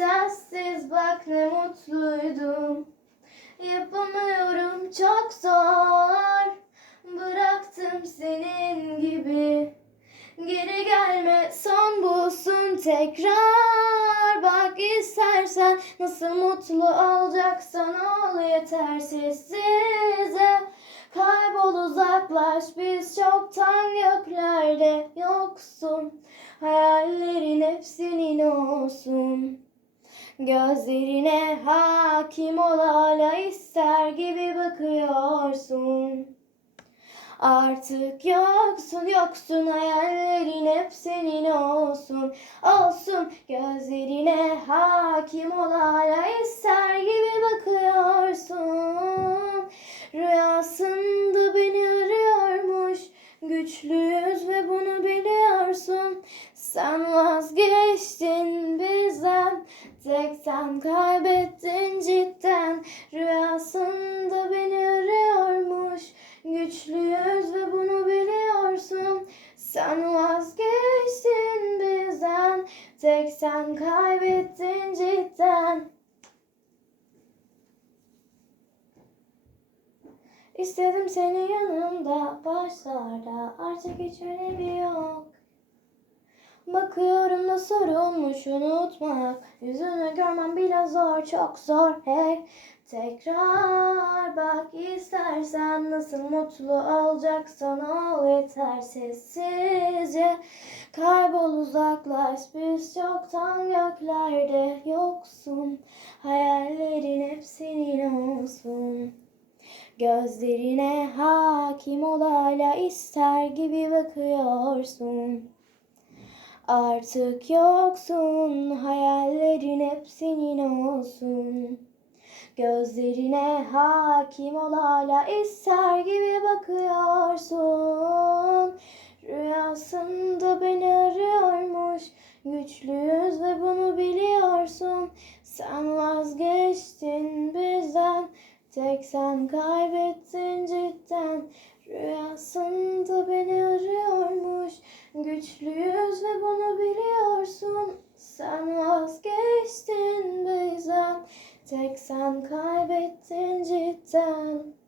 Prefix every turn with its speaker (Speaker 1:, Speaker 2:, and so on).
Speaker 1: Sensiz bak ne mutluydum. Yapamıyorum çok zor. Bıraktım senin gibi. Geri gelme son bulsun tekrar. Bak istersen nasıl mutlu olacaksan ol yeter sessizce Kaybol uzaklaş biz çoktan göklerde yoksun. Hayallerin hep senin olsun Gözlerine hakim ol ister gibi bakıyorsun. Artık yoksun yoksun hayallerin hep senin olsun. Olsun gözlerine hakim ol ister gibi bakıyorsun. Rüyasında beni arıyormuş Güçlüyüz ve bunu biliyorsun. Sen vazgeçtin kaybettin cidden. Rüyasında beni arıyormuş. Güçlüyüz ve bunu biliyorsun. Sen vazgeçtin bizden. Tek sen kaybettin cidden. İstedim seni yanımda başlarda. Artık hiç önemi yok. Bakıyorum da sorulmuş unutmak Yüzünü görmem bile zor çok zor. Hey Tekrar bak istersen nasıl mutlu olacaksan ol yeter sessizce. Kaybol uzaklaş biz çoktan göklerde yoksun. Hayallerin hep senin olsun. Gözlerine hakim ol hala ister gibi bakıyorsun Artık yoksun hayallerin hep senin olsun. Gözlerine hakim ol hala ister gibi bakıyorsun. Rüyasında beni arıyormuş Güçlüyüz ve bunu biliyorsun. Sen vazgeçtin bizden Tek sen kaybettin cidden. Rüyasında beni arıyormuş Güçlüyüz ve bunu biliyorsun. Sen vazgeçtin bizden Tek sen kaybettin cidden